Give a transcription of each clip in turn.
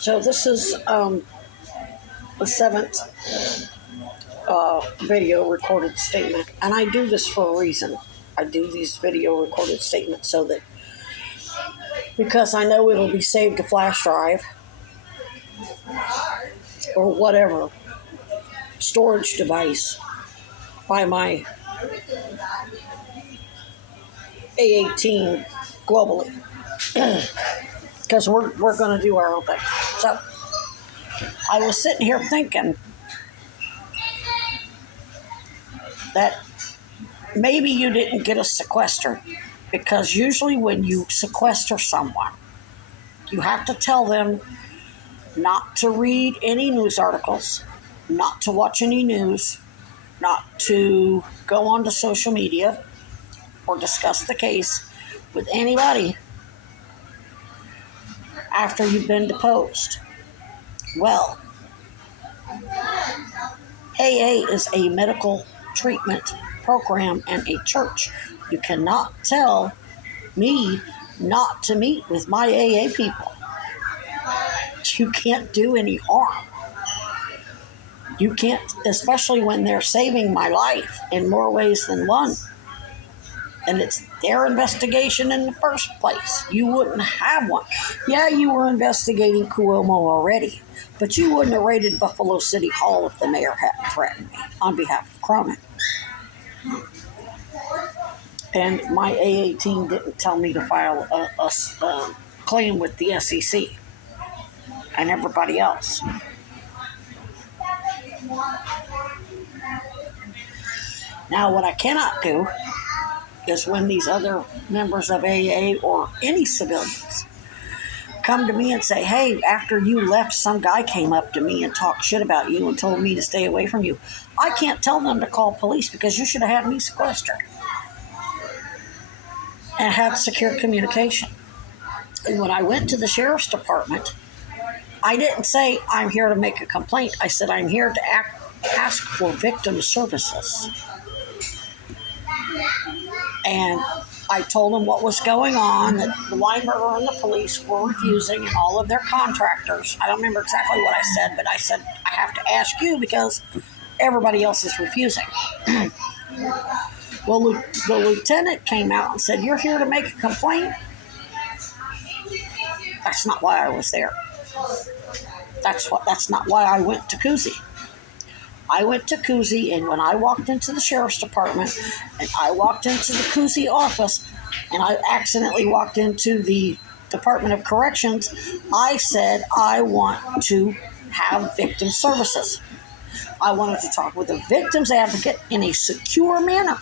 So this is the seventh video recorded statement, and I do this for a reason. I do these video recorded statements so that because I know it'll be saved to flash drive or whatever storage device by my A18 globally, because we're going to do our own thing. So I was sitting here thinking that maybe you didn't get us sequestered, because usually when you sequester someone, you have to tell them not to read any news articles, not to watch any news, not to go onto social media or discuss the case with anybody after you've been deposed. Well, AA is a medical treatment program and a church. You cannot tell me not to meet with my AA people. You can't do any harm. You can't, especially when they're saving my life in more ways than one. And it's their investigation in the first place. You wouldn't have one. Yeah, you were investigating Cuomo already, but you wouldn't have raided Buffalo City Hall if the mayor hadn't threatened me on behalf of Cronin. And my A18 didn't tell me to file a claim with the SEC and everybody else. Now, what I cannot do is when these other members of AA or any civilians come to me and say, hey, after you left, some guy came up to me and talked shit about you and told me to stay away from you. I can't tell them to call police because you should have had me sequestered and had secure communication. And when I went to the sheriff's department, I didn't say I'm here to make a complaint. I said I'm here to ask for victim services. And I told them what was going on, that the Weinberger and the police were refusing, and all of their contractors. I don't remember exactly what I said, but I said, I have to ask you because everybody else is refusing. Well, the lieutenant came out and said, you're here to make a complaint? That's not why I was there. That's not why I went to Cousy. I went to Cousy, and when I walked into the sheriff's department, and I walked into the Cousy office, and I accidentally walked into the Department of Corrections, I said I want to have victim services. I wanted to talk with a victim's advocate in a secure manner.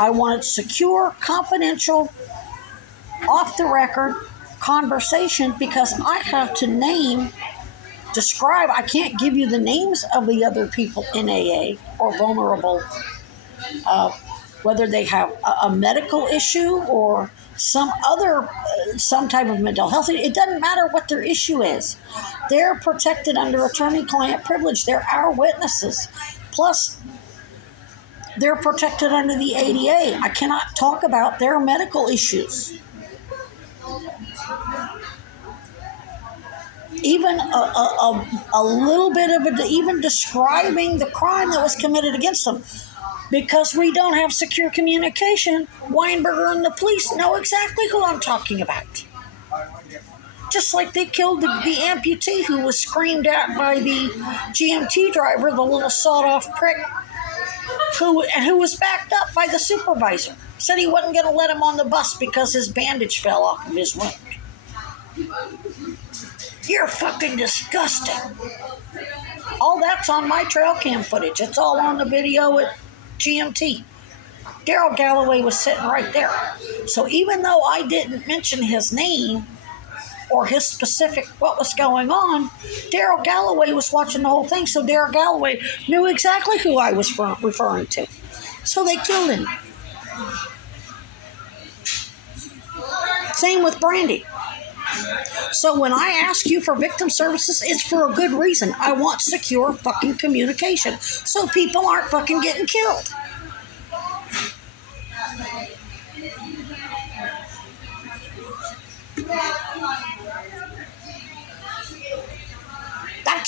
I wanted secure, confidential, off-the-record conversation because I have to describe. I can't give you the names of the other people in AA or vulnerable, whether they have a medical issue or some type of mental health. It doesn't matter what their issue is. They're protected under attorney-client privilege. They're our witnesses. Plus, they're protected under the ADA. I cannot talk about their medical issues. Even a little bit of it, even describing the crime that was committed against them. Because we don't have secure communication, Weinberger and the police know exactly who I'm talking about. Just like they killed the amputee who was screamed at by the GMT driver, the little sawed-off prick, who was backed up by the supervisor. Said he wasn't going to let him on the bus because his bandage fell off of his wound. You're fucking disgusting. All that's on my trail cam footage. It's all on the video at GMT. Daryl Galloway was sitting right there. So even though I didn't mention his name or his specific what was going on, Daryl Galloway was watching the whole thing. So Daryl Galloway knew exactly who I was referring to. So they killed him. Same with Brandy. So when I ask you for victim services, it's for a good reason. I want secure fucking communication so people aren't fucking getting killed.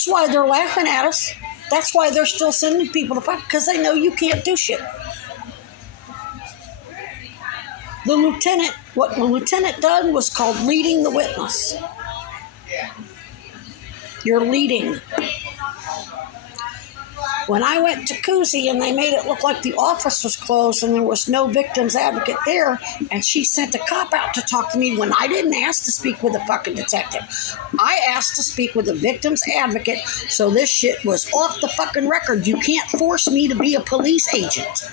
That's why they're laughing at us. That's why they're still sending people to fight, because they know you can't do shit. What the lieutenant done was called leading the witness. You're leading. When I went to Cousy and they made it look like the office was closed and there was no victim's advocate there, and she sent a cop out to talk to me when I didn't ask to speak with a fucking detective. I asked to speak with a victim's advocate, so this shit was off the fucking record. You can't force me to be a police agent.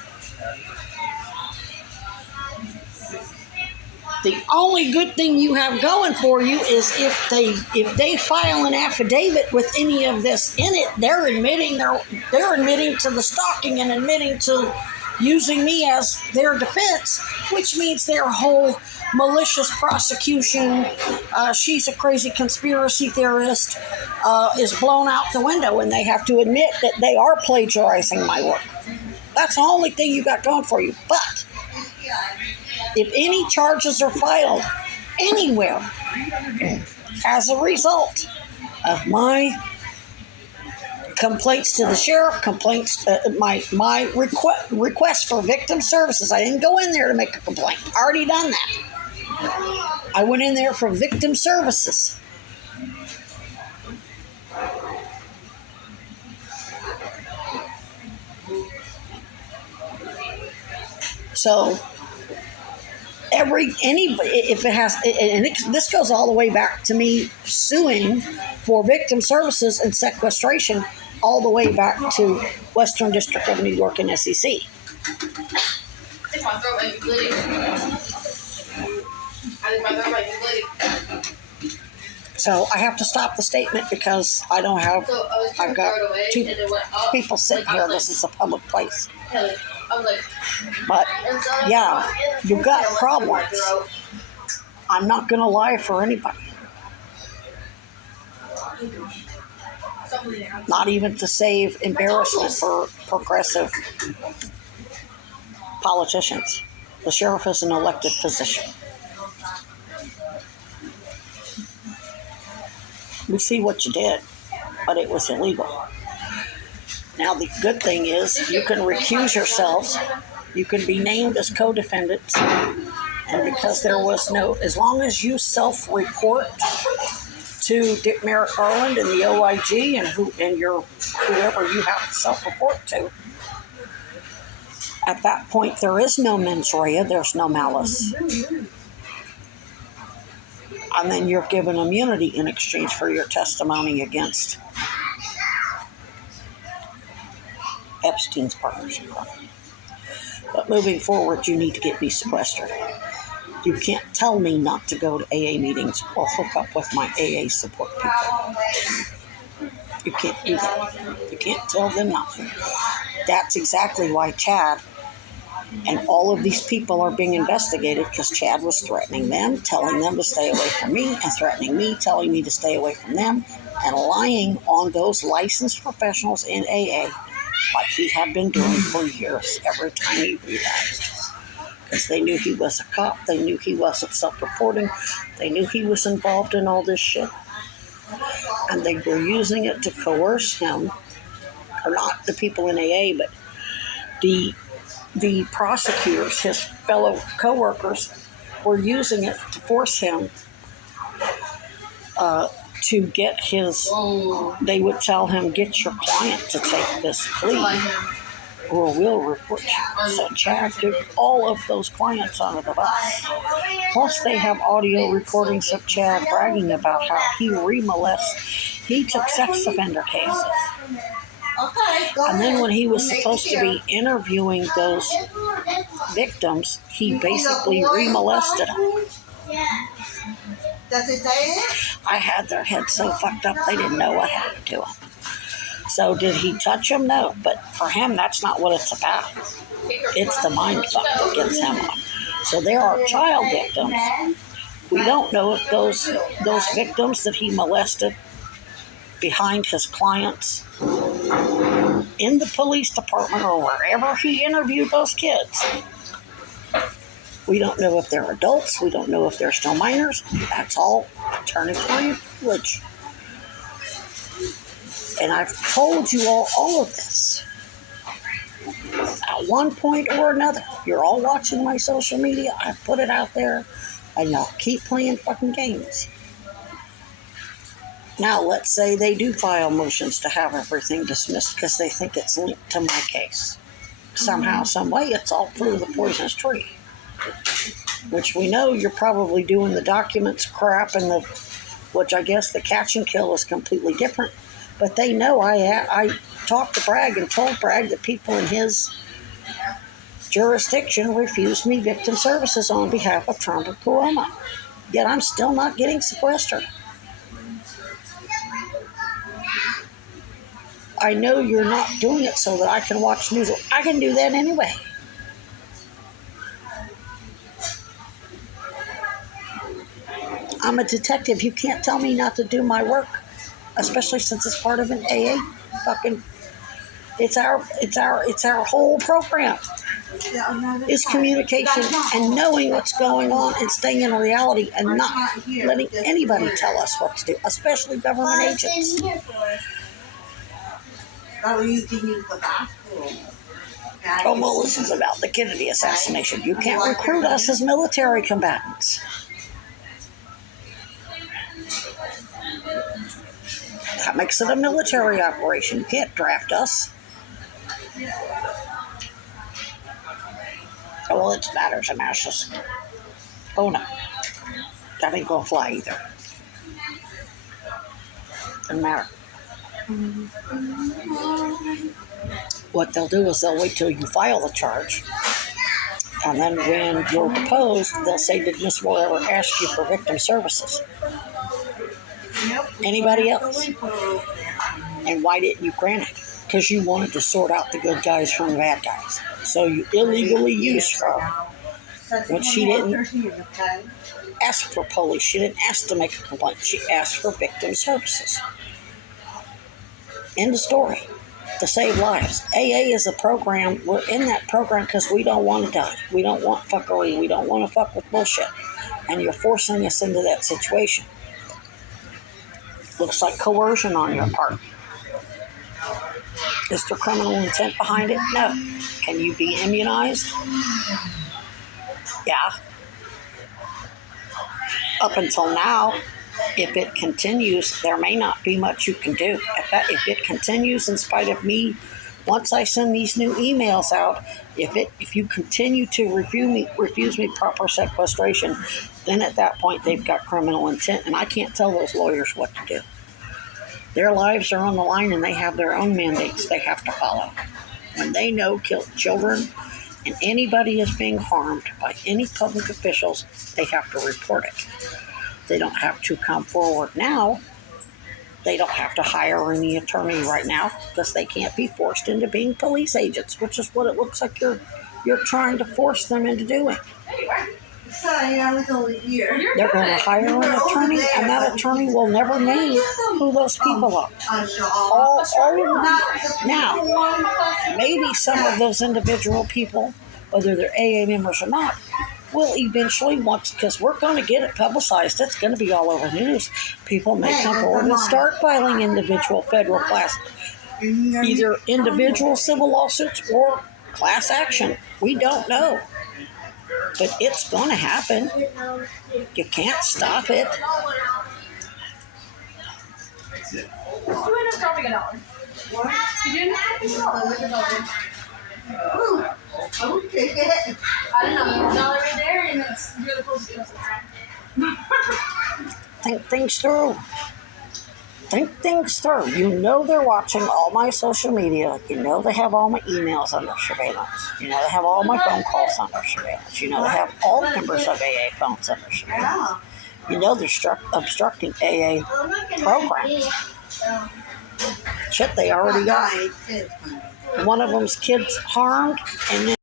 The only good thing you have going for you is if they file an affidavit with any of this in it, they're admitting to the stalking and admitting to using me as their defense, which means their whole malicious prosecution, she's a crazy conspiracy theorist, is blown out the window, and they have to admit that they are plagiarizing my work. That's the only thing you got going for you. But if any charges are filed anywhere as a result of my complaints to the sheriff, my request for victim services, I didn't go in there to make a complaint. I already done that. I went in there for victim services. So this goes all the way back to me suing for victim services and sequestration, all the way back to Western District of New York and SEC. So I have to stop the statement because I've got two people sitting here. This is a public place. But yeah, you got problems. I'm not going to lie for anybody. Not even to save embarrassment for progressive politicians. The sheriff is an elected position. We see what you did, but it was illegal. Now, the good thing is you can recuse yourselves. You can be named as co-defendants. And because there was as long as you self-report to Dick Merrick Garland and the OIG and whoever you have to self-report to, at that point there is no mens rea, there's no malice. And then you're given immunity in exchange for your testimony against Epstein's partnership. But moving forward, you need to get me sequestered. You can't tell me not to go to AA meetings or hook up with my AA support people. You can't do that. You can't tell them not to. That's exactly why Chad and all of these people are being investigated, because Chad was threatening them, telling them to stay away from me, and threatening me, telling me to stay away from them, and lying on those licensed professionals in AA like he had been doing for years every time he relapsed. Because they knew he was a cop, they knew he wasn't self-reporting, they knew he was involved in all this shit. And they were using it to coerce him, or not the people in AA, but the prosecutors, his fellow co-workers, were using it to force him to get they would tell him, get your client to take this plea or we'll report you. So Chad took all of those clients under the bus. Plus they have audio recordings of Chad bragging about how he took sex offender cases. And then when he was supposed to be interviewing those victims, he basically remolested them. Does it say it? I had their heads so fucked up they didn't know what happened to them. So did he touch them? No. But for him, that's not what it's about. It's the mind fuck that gets him on. So there are child victims. We don't know if those victims that he molested behind his clients in the police department or wherever he interviewed those kids. We don't know if they're adults. We don't know if they're still minors. That's all attorney-client privilege. And I've told you all of this. At one point or another, you're all watching my social media. I put it out there, and y'all keep playing fucking games. Now, let's say they do file motions to have everything dismissed because they think it's linked to my case. Somehow, some way, it's all through the poisonous tree. Which we know you're probably doing the documents crap and which I guess the catch and kill is completely different. But they know I talked to Bragg and told Bragg that people in his jurisdiction refused me victim services on behalf of Trump and Cuomo. Yet I'm still not getting sequestered. I know you're not doing it so that I can watch news. I can do that anyway. I'm a detective. You can't tell me not to do my work, especially since it's part of an AA fucking. It's our whole program. Is communication and knowing what's going on and staying in reality and not letting anybody tell us what to do, especially government agents. Oh, well, this is about the Kennedy assassination. You can't recruit us as military combatants. That makes it a military operation. You can't draft us. Oh, well, it's matters of masses. Oh, no. That ain't gonna fly either. Doesn't matter. What they'll do is they'll wait till you file the charge. And then when you're deposed, they'll say, did Miss Moore ever ask you for victim services? Anybody else? And why didn't you grant it? Because you wanted to sort out the good guys from the bad guys. So you illegally used her when she didn't ask for police. She didn't ask to make a complaint. She asked for victim services. End of story. To save lives. AA is a program. We're in that program because we don't want to die. We don't want fuckery. We don't want to fuck with bullshit. And you're forcing us into that situation. Looks like coercion on your part. Is there criminal intent behind it? No. Can you be immunized? Yeah. Up until now, if it continues, there may not be much you can do. If it continues in spite of me, once I send these new emails out, if you continue to refuse me proper sequestration, then at that point they've got criminal intent, and I can't tell those lawyers what to do. Their lives are on the line, and they have their own mandates they have to follow. When they know children and anybody is being harmed by any public officials, they have to report it. They don't have to come forward now. They don't have to hire any attorney right now because they can't be forced into being police agents, which is what it looks like you're trying to force them into doing. Sorry, I was only here. They're going to hire an attorney, and that attorney will never name who those people are. All of them. Now, maybe some of those individual people, whether they're AA members or not, will eventually, because we're going to get it publicized, it's going to be all over the news. People may come forward and start filing individual federal class, either individual civil lawsuits or class action. We don't know. But it's going to happen. You can't stop it. You end up dropping $1. What? You didn't have to $1. Okay. I don't know. $1 right there, and it's really close to us. Think things through. Think things through. You know they're watching all my social media. You know they have all my emails under surveillance. You know they have all my phone calls under surveillance. You know they have all members of AA phones under surveillance. You know they're obstructing AA programs. Shit, they already got one of them's kids harmed, and then